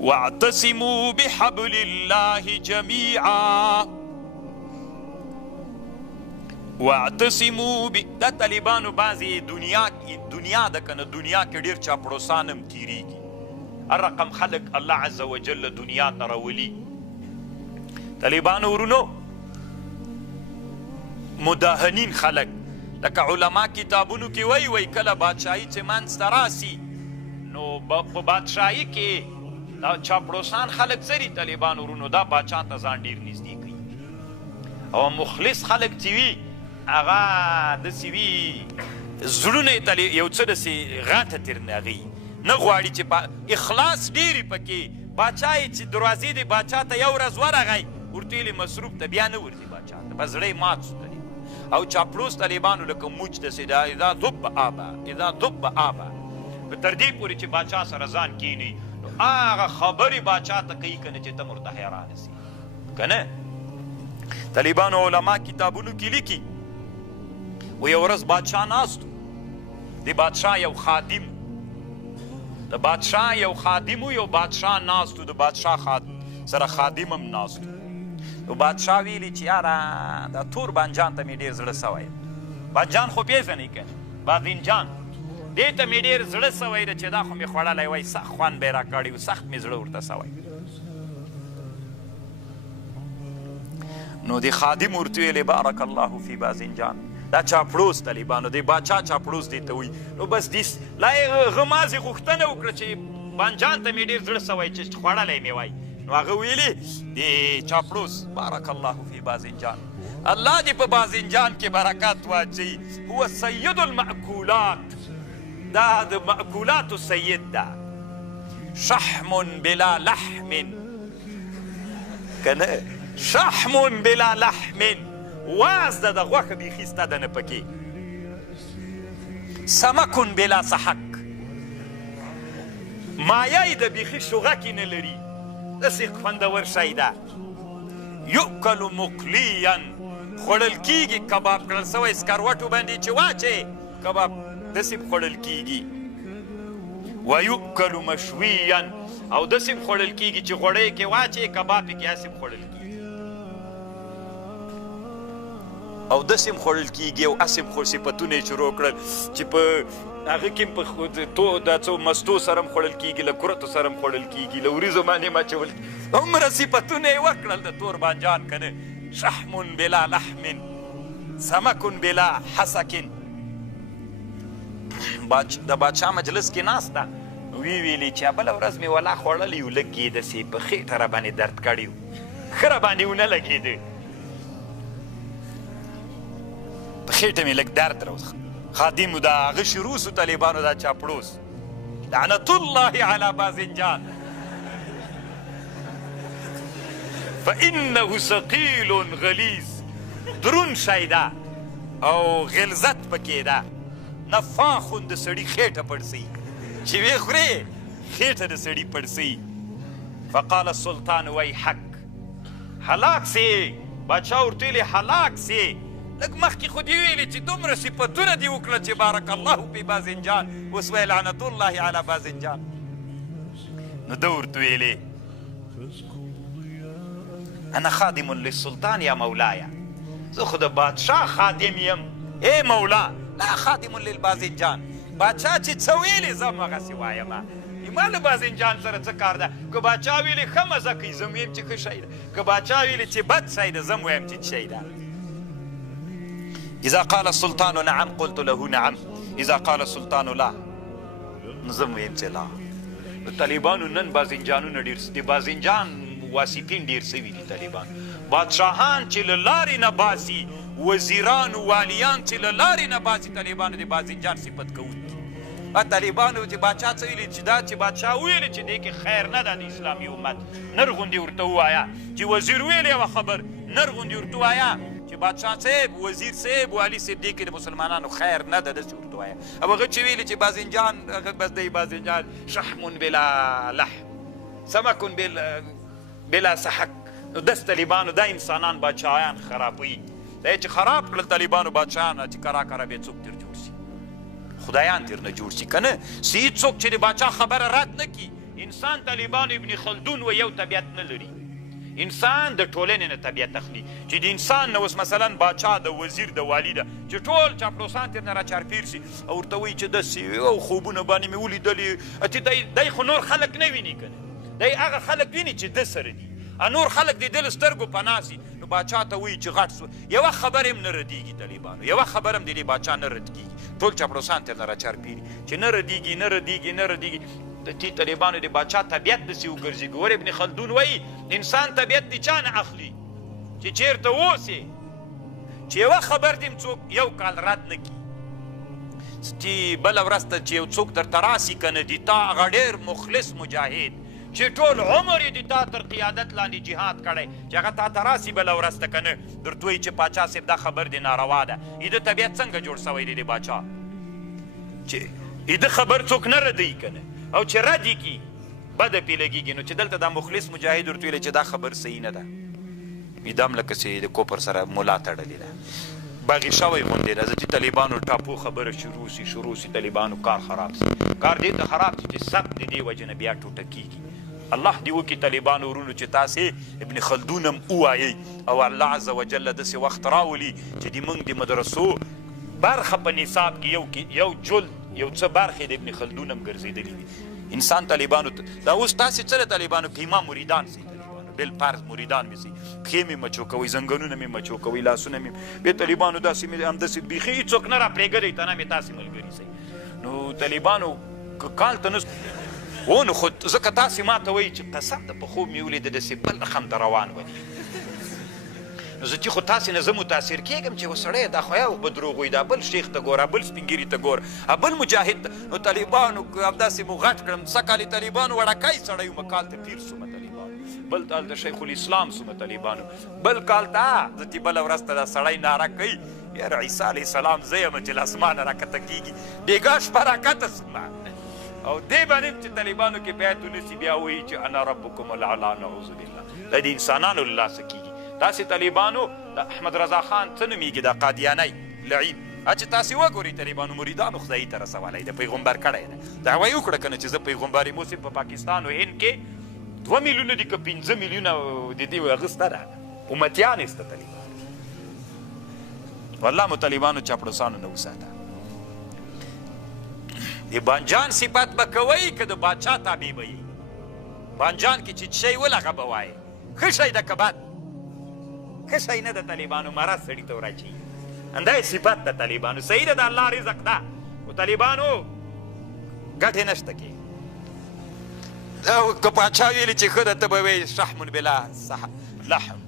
واعتصموا بحبل الله جميعا واعتصموا دا طالبانو بعضې دنیا ده که نه دنیا کې ډېر چاپړوسان هم تېرېږي هر رقم خلک الله عز وجل دنیا ته راولي طالبانو ورونو مداهنین خلک لکه علما کتابونو کې وایي کله بادشاهي چې منځته راسي نو په بادشاهي کې دا چاپړوسان خلک څري طالبانو ورونو دا باچا ته ځان ډېر نږدې کوي او مخلص خلک چې وي هغه داسې وي زړونه یې یو څه داسې غاټه ترنغي نه غواړي چې اخلاص ډېرې پکې باچا یې چې دروازې دی باچا ته یو ورځ ورغی ورته ویلې مصروف ته بیا نه ورځي باچا ته په زړه یې مات شو او چاپلوس طالبانو لکه موج داسې دا اذا ذب آبا تر دې پورې چې باچا سره ځان کینی نو هغه خبرې باچا ته کوي که نه چې ته ورته حیرانه سي که نه طالبانو علما کتابونو کې لیکي و یو ورځ بادشاه ناست د بادشاه یو خادم د بادشاه یو خادم و یو بادشاه ناست و د بادشاه سره خادم هم ناست نو بادشاه ویلي چې یاره دا تور بانجان ته مې ډېر زړه سوی بانجان خو پېژنئ که باذنجان دې ته مې ډېر زړه سوی ده چې دا خو مې خوړلی وای سخت خوند به یې راکړی و سخت مې زړه ورته سوی نو د خادم ورته ویلې بارک الله فی باذنجان دا چاپلوس طالبانو دی باچا چاپلوس دی ته وایي نو بس لا یې هغه مازې غوښتنه وکړه چې بانجان ته مې ډېر زړه سوی چې خوړلی مې وای نو هغه ویلي د چاپلوس بارک الله فی باذنجان الله دې په باذنجان کې برکات واچوي هو سید المأکولات دا د مأکولاتو سید ده شحم بلا لحم که نه شحم بلا لحم واز ده د غوښه بیخي سته ده نه پکې سمکن بلا سحک مایه یې د بیخي شوغکې نه لري داسې خوندور شی ده یؤکل مقلیا خوړل کیږي کباب کړل سوی سکروټو باندې چې واچې کباب داسې خوړل کیږي ویؤکل مشویا او داسې خوړل کیږي چې غوړی کې واچې کباب یې کې هسې خوړل کیږي او داسې خوړل کیږي او هسې صفتونه یې شروع کړل چې په هغه کې دا څو مستو سره هم خوړل کیږي له کرتو سره هم خوړل کیږي له وریځو باندې هم اچول هومره صفتونه یې وکړل د تور بانجان که نه شحم بلا لحم سمکن بلا حسکن د بادشاه مجلس کې ناست ده ویلي چې بله ورځ مې ولا خوړلی و لږ یې داسې په خېټه راباندې درد کړی و ښه راباندې ونه لګېده په خېټه مې لږ درد خادم د هغه شروع سو طالبانو دا چاپلوس لعنت الله علی باذنجان فانه ثقیل غلیظ درون شی ده او غلظت پکې ده نفاخون د سړي خېټه پړسوي چې ویې خورې خېټه د سړي پړسوي فقال السلطان ویحک هلاک سې باچا ورته ویلې هلاک سې لږ مخکې خو دې ویلې چې دومره صفتونه دې وکړه چې بارک الله فی باذنجان اوس وایي لعنت الله علی باذنجان نو ده ورته ویلې انا خادم للسلطان یا مولایا زه خو د بادشاه خادم یم ای مولا لا خادم للباذنجان بادشاه چې څه ویلې زه هم هغسې وایم ما له باذنجان سره څه کار ده که باچا ویلې ښه مزه کوي زه هم ویم چې ښه شی ده که باچا ویلې چې بد شی ده زه هم وایم چې شی ده اذا قال السلطان نعم قلت له نعم اذا قال السلطان لا زه هم ویم چې لا طالبانو نن باذنجانونه ډېر د باذنجان واسطین ډېر سوي دي طالبان بادشاهان چې له لارې نه باسي وزیرانو والیان چې له لارې نه باسي طالبانو د باذنجان صفت کوونکي طالبانو چې باچا څه ویلي چې دا چې بادشاه ویلي چې دې کې خیر نه ده د اسلامي امت نر غوندې ورته ووایه چې وزیر ویلی یوه خبر نر غوندې ورته ووایه چې بادشاه صاحب وزیر صاحب والي صاحب دې کې د مسلمانانو خیر نه ده داسې ورته وایه او هغه چې ویلي چې باذنجان هغه بس دی باذنجان شحم بلا لحم سمکن بلا سحک نو داس طالبانو دا انسانان بادشاهیان خرابوي دا چې خراب کړل طالبانو بادشاهان چې کرا کرا بیا څوک تر جوړ شي خدایان تر نه جوړ شي که نه هېڅ څوک چې د باچا خبره رد نه کړي انسان طالبانو ابن خلدون و یو طبیعت نه لري. انسان د ټولنې نه طبیعت اخلي چې د انسان نه اوس مثلا باچا د وزیر د والي ده چې ټول چاپلوسان ترې نه راچارپیر سي او ورته وایي چې داسې او خوبونه باندې مې ولیدلې اتې دی خو نور خلک نه ویني که نه دی هغه خلک ویني چې ده سره دي نور خلک د ده له سترګو پناه سي نو باچا ته وایي چې غټ سو یوه خبره هم نه ردېږي طالبانو یوه خبره هم د دې باچا نه رد کېږي ټول چاپلوسان ترې نه راچارپیري چې نه ردېږي نه ردېږي نه ردېږي د دې طالبانو د باچا طبیعت داسې وګرځي ګور ابن خلدون وایي انسان طبیعت د چا نه اخلي چې چېرته اوسې چې یوه خبر دې څوک یو کال رد نه کړي چې بله ورځ ته چې یو څوک درته راسي که نه د تا هغه ډېر مخلص مجاهد چې ټول عمر یې د تا تر قیادت لاندې جهاد کړی چې هغه تا ته راسي بله ورځ ته که نه درته وایي چې پاچا صاحب دا خبر دې ناروا ده د طبیعت څنګه جوړ سوی دی د باچا چې د خبر څوک نه ردوي که نه او چې رد یې کي بده پې لګېږي نو چې دلته دا مخلص مجاهد ورته ویلی چې دا خبر صحیح نه ده دا هم لکه چې د کوپر سره ملا تړلې ده باغې شوی غوندې ده د طالبانو ټاپو خبره شروع سي طالبانو کار خراب سي کار دې ته خراب سي چې سب د دې وجې نه بیا ټوټه کېږي الله دې وکړي طالبانو ورونو چې تاسې ابن خلدون هم ووایئ او الله عز وجل داسې وخت راولي چې د موږ د مدرسو برخه په نصاب کې یو جلد یو څه برخې د ابن خلدون هم ګرځېدلي وي انسان طالبانو دا اوس تاسې څه د طالبانو کې ما مریدان سي طالبانو بالفرض مریدان مې سي پښې مې مچو کوئ زنګنونه مې مچو کوئ لاسونه مې بې طالبانو داسې مې همداسې بیخي هېڅوک نه راپرېږدئ ته نه مې تاسې ملګري سئ نو طالبانو که کال ته نه و نو خو ځکه تاسې ما ته وایي چې قسم ده په خوب مې ولیده داسې بل رقم ته روان ونی نو زه چې خو تاسې نه زه متاثر کېږم چې سړی دا خو یو به دروغ وایي دا بل شیخ ته ګوره بل سپین ګیري ته ګوره بل مجاهد ته نو طالبانو همداسې مو غټ کړم څه کال یې طالبانو وړکی سړی وم کال ته پیر سومه طالبانو بل کال ته شیخ الاسلام سومه طالبانو بل کال ته زه چې بله ورځ ته دا سړی ناره کوي یاره عیسی علیه السلام زه یم چې له اسمانه راکته کېږي بېګا شپه راکته سومه او دې باندې چې طالبانو کې بیعت ونیسي بیا وایي چې انا ربکم الاعلی نعوذ بالله دا د انسانانو له لاسه کېږي تاسې طالبانو د احمد رضا خان څه نومېږي دا قادیانی لعین چې تاسې وګورئ طالبانو مریدانو خدایي ته رسولی د پیغمبر کړی ده دعوه یې وکړه که نه چې زه پیغمبر یم اوس په پاکستان و هند کې 2 میلیونه دي که 5 میلیونه د دې اخیسته ده امتیان ایسته طالبان والله مو طالبانو چاپلوسانو نه وساته د بانجان صفت به کوئ که د باچا تابع به یې بانجان کې چې شی ول هغه به وایې ښه شی ده که بد ښه شی نه د طالبانو مرض سړي ته وراچي همدا یې صفت د طالبانو صحیح ده د الله رزق ده خو طالبانو ګټې نشته کې که باچا ویلي چې ښه ده ته به وایې شحم بلا لحم